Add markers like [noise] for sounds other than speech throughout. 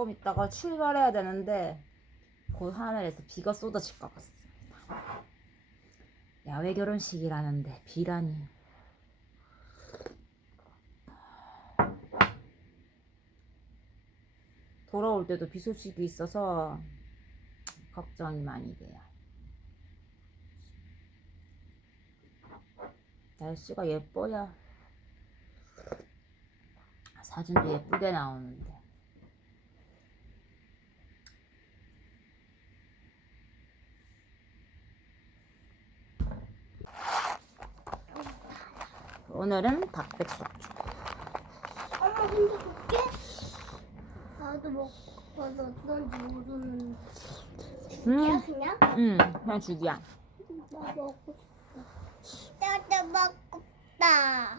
조금 있다가 출발해야 되는데 곧 하늘에서 비가 쏟아질 것 같습니다. 야외 결혼식이라는데 비라니. 돌아올 때도 비 소식이 있어서 걱정이 많이 돼요. 날씨가 예뻐야 사진도 예쁘게 나오는데. 오늘은 닭백숙. 엄마 볼게. 나도 먹고 어떤지 모르는데. 음, 그냥 음, 그냥 죽이야. 나 먹고 싶어. 나도 먹고 싶다.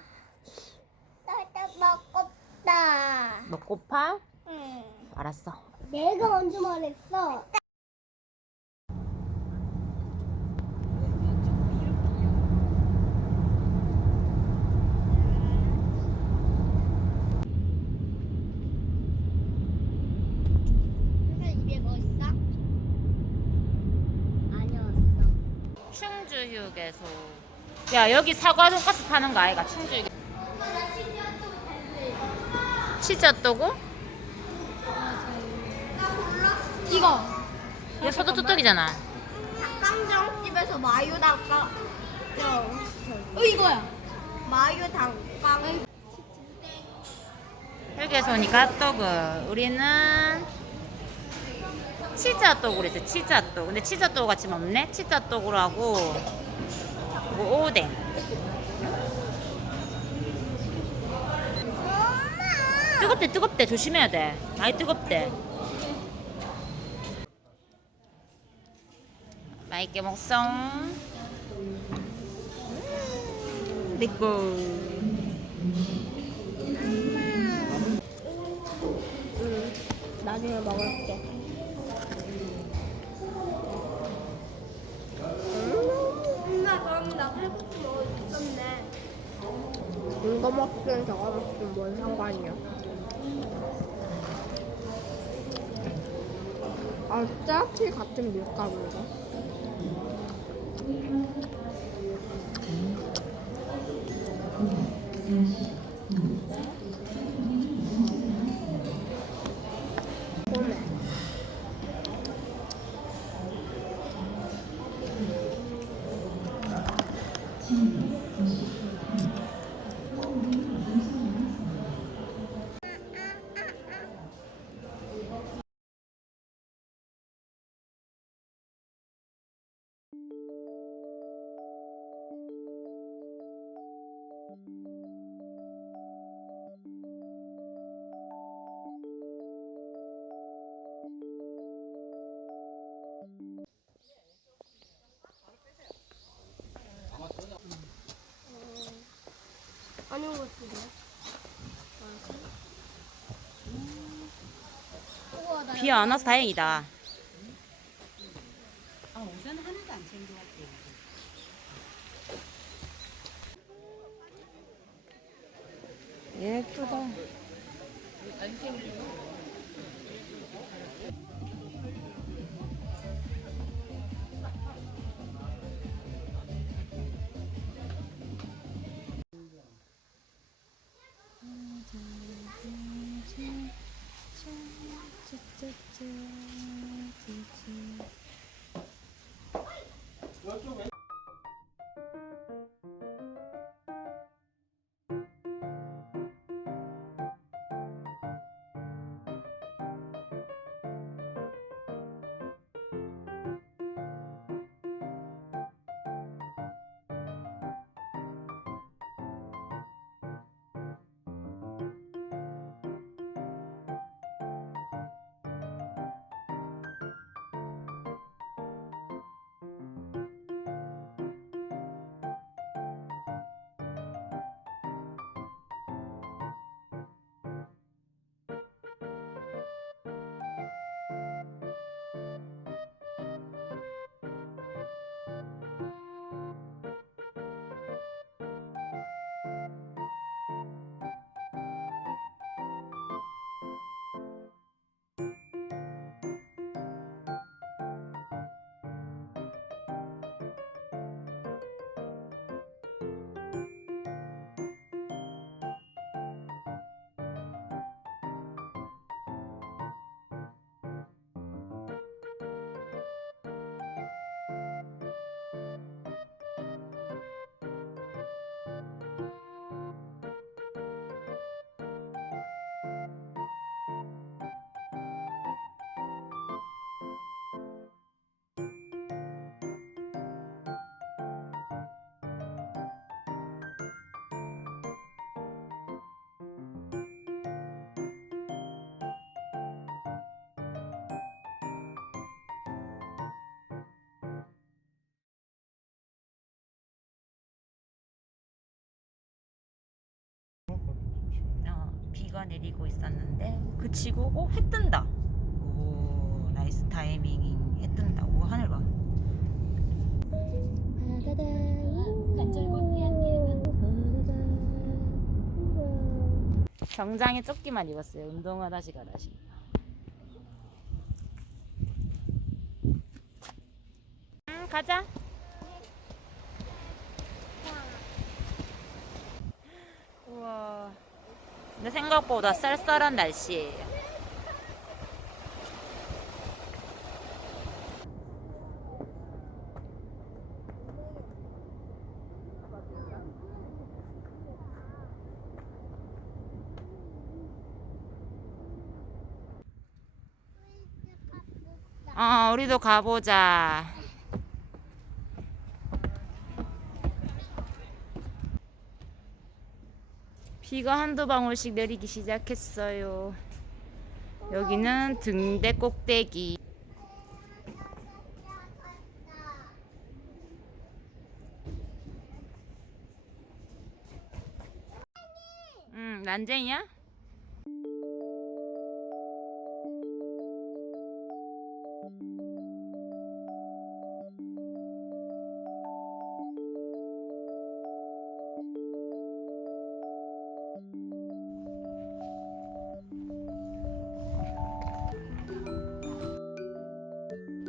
나도 먹고 싶다. 먹고파? 응. 알았어. 내가 먼저 말했어. 입에 뭐 있어? 아니었어. 충주 휴게소. 야 여기 사과 돈가스 파는 거 아이가 충주 휴게. 치즈 핫도그? 이거 이거 소도 뚜껑이잖아. 닭강정집에서 마요 닭강. 어 이거야. 마요 닭강. 휴게소니까 핫도그. 우리는 치즈 핫도그로 했어. 치즈 핫도그. 근데 치즈 핫도그가 지금 없네. 치즈 핫도그로 하고 뭐 오뎅. 뜨겁대 뜨겁대 조심해야 돼. 많이 뜨겁대. 맛있게 먹성. 내꺼. 나중에 먹을게. 이거 먹든 저거 먹든 뭔 상관이야. 아, 어차피 같은 밀가루인가? 비 안 와서 다행이다. 비가 내리고 있었는데 그치고 어? 해 뜬다. 오 나이스 타이밍 해 뜬다. 오 하늘 봐. 정장에 조끼만 입었어요. 운동화 다시 가 다시. 음 가자. 우와 근데 생각보다 쌀쌀한 날씨예요. 어 우리도 가보자 비가 한두 방울씩 내리기 시작했어요. 여기는 등대 꼭대기. 응, 난쟁이야?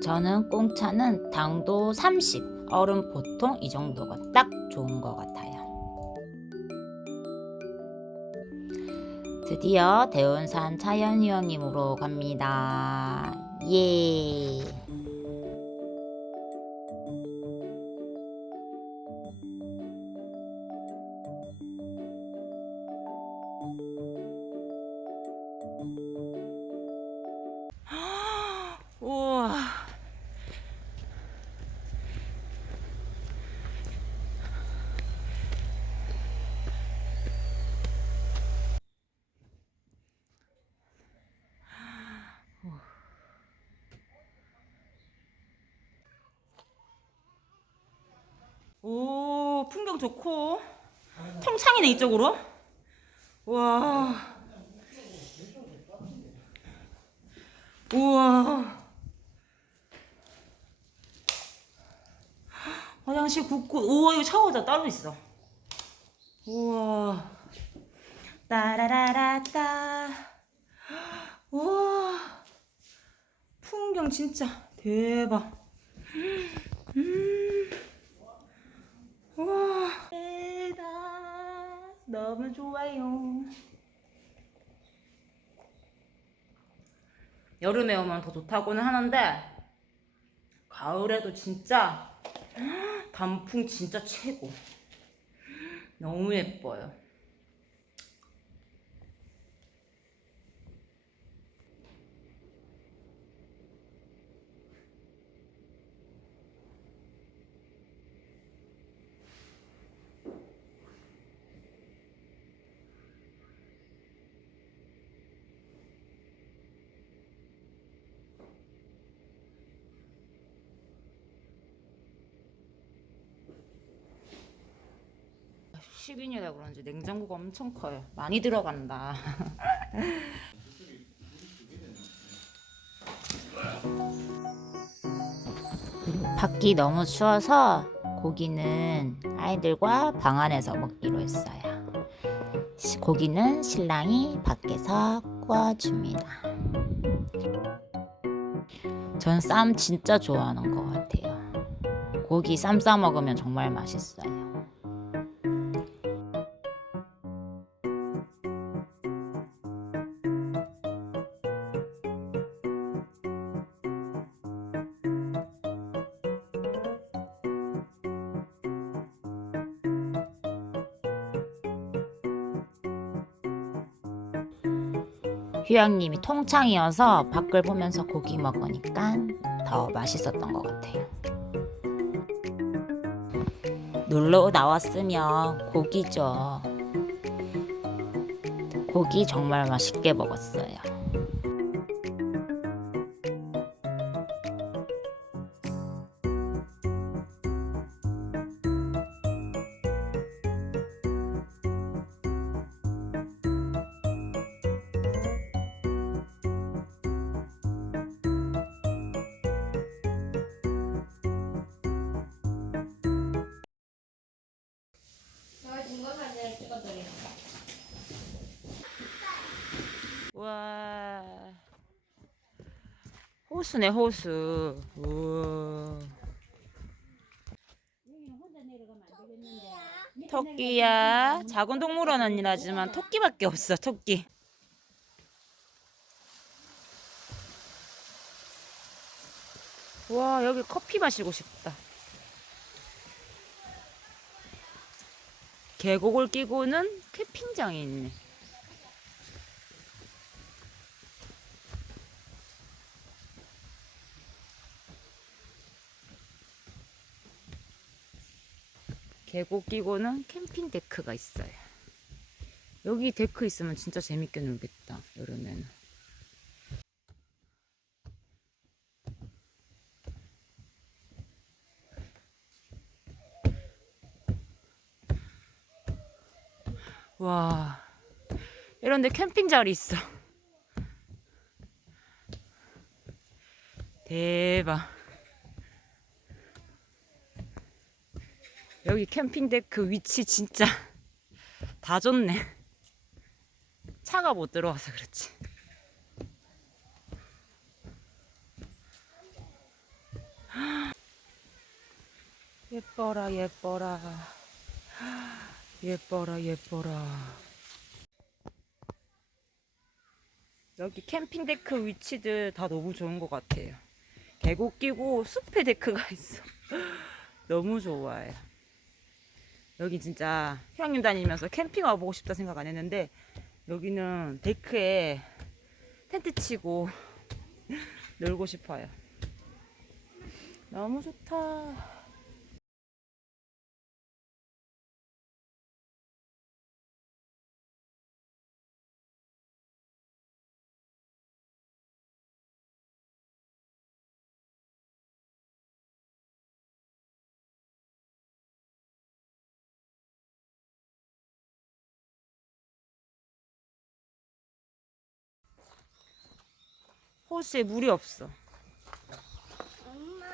저는 꽁차는 당도 30, 얼음 보통 이 정도가 딱 좋은 것 같아요. 드디어 대운산 차연유형님으로 갑니다. 예. 풍경 좋고. 통창이네, 이쪽으로. 와. 우와. 화장실 굳고, 우와, 이거 샤워자 따로 있어. 우와. 따라라라따. 우와. 풍경 진짜 대박. 음. 우와. 대박. 너무 좋아요. 여름에 오면 더 좋다고는 하는데 가을에도 진짜 단풍 진짜 최고. 너무 예뻐요. 십인이라 그런지 냉장고가 엄청 커요. 많이 들어간다. [laughs] 밖이 너무 추워서 고기는 아이들과 방 안에서 먹기로 했어요. 시- 고기는 신랑이 밖에서 구워줍니다. 전 쌈 진짜 좋아하는 것 같아요. 고기 쌈 싸 먹으면 정말 맛있어요. 휴양님이 통창이어서 밖을 보면서 고기 먹으니까 더 맛있었던 것 같아요. 놀러 나왔으면 고기죠. 고기 정말 맛있게 먹었어요. 호수네 호수. 토끼야. 작은 동물원은 이라지만 토끼밖에 없어. 토끼. 와 여기 커피 마시고 싶다. 계곡을 끼고는 캠핑장이 있네. 계곡 끼고는 캠핑 데크가 있어요. 여기 데크 있으면 진짜 재밌게 놀겠다. 여름에는. 와, 이런데 캠핑 자리 있어. [laughs] 대박. 여기 캠핑 데크 위치 진짜 [laughs] 다 좋네. 차가 못 들어와서 그렇지. [gasps] 예뻐라 예뻐라. [gasps] 예뻐라 예뻐라. 여기 캠핑 데크 위치들 다 너무 좋은 것 같아요. 계곡 끼고 숲에 데크가 있어. [laughs] 너무 좋아요 여기 진짜 휴양림 다니면서 캠핑 와보고 싶다 생각 안 했는데 여기는 데크에 텐트 치고 [laughs] 놀고 싶어요. 너무 좋다 호수에 물이 없어 엄마.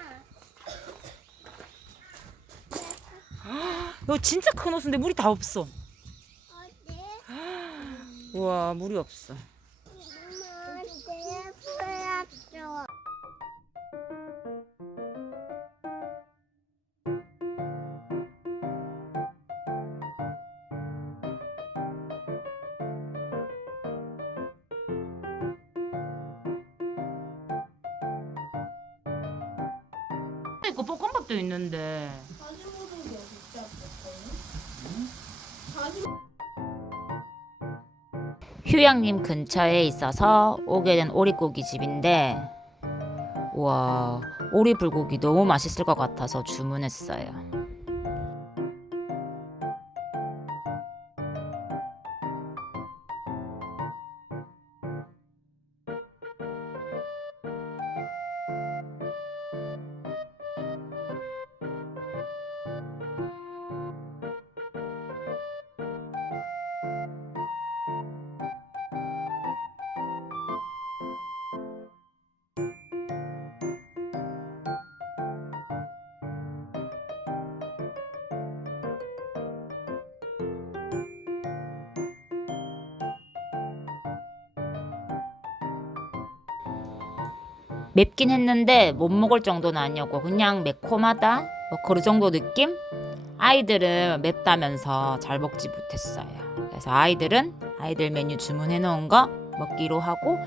여기 진짜 큰 호수인데 물이 다 없어 어디? 우와 물이 없어 있고 볶음밥도 있는데 휴양림 근처에 있어서 오게 된 오리고기 집인데 와 오리 불고기 너무 맛있을 것 같아서 주문했어요. 맵긴 했는데 못 먹을 정도는 아니었고 그냥 매콤하다 뭐 그 정도 느낌? 아이들은 맵다면서 잘 먹지 못했어요. 그래서 아이들은 아이들 메뉴 주문해 놓은 거 먹기로 하고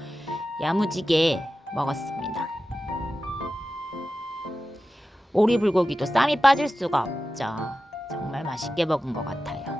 야무지게 먹었습니다. 오리 불고기도 쌈이 빠질 수가 없죠. 정말 맛있게 먹은 것 같아요.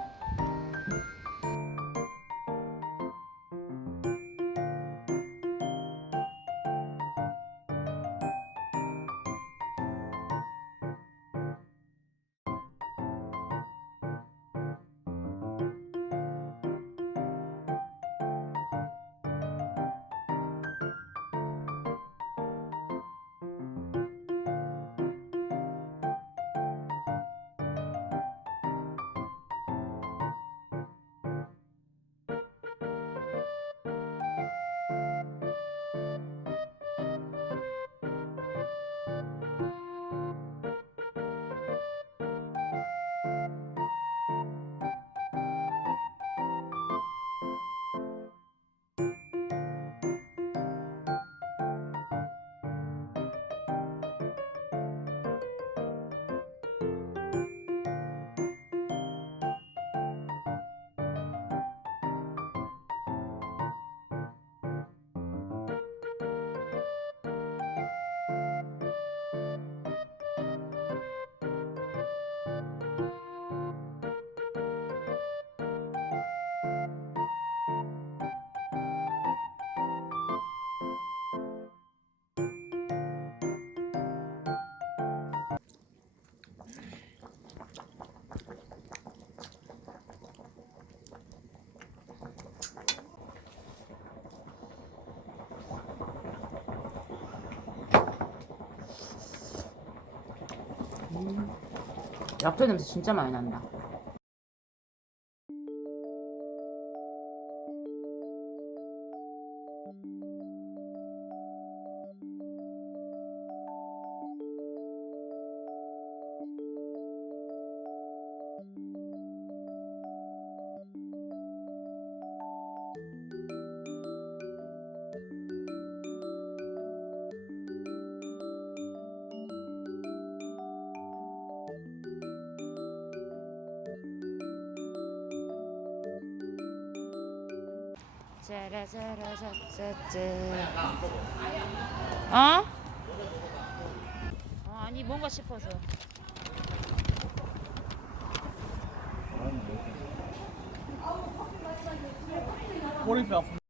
약초 냄새 진짜 많이 난다. 어? 어? 아니 뭔가 싶어서. 꼬리뼈 아픈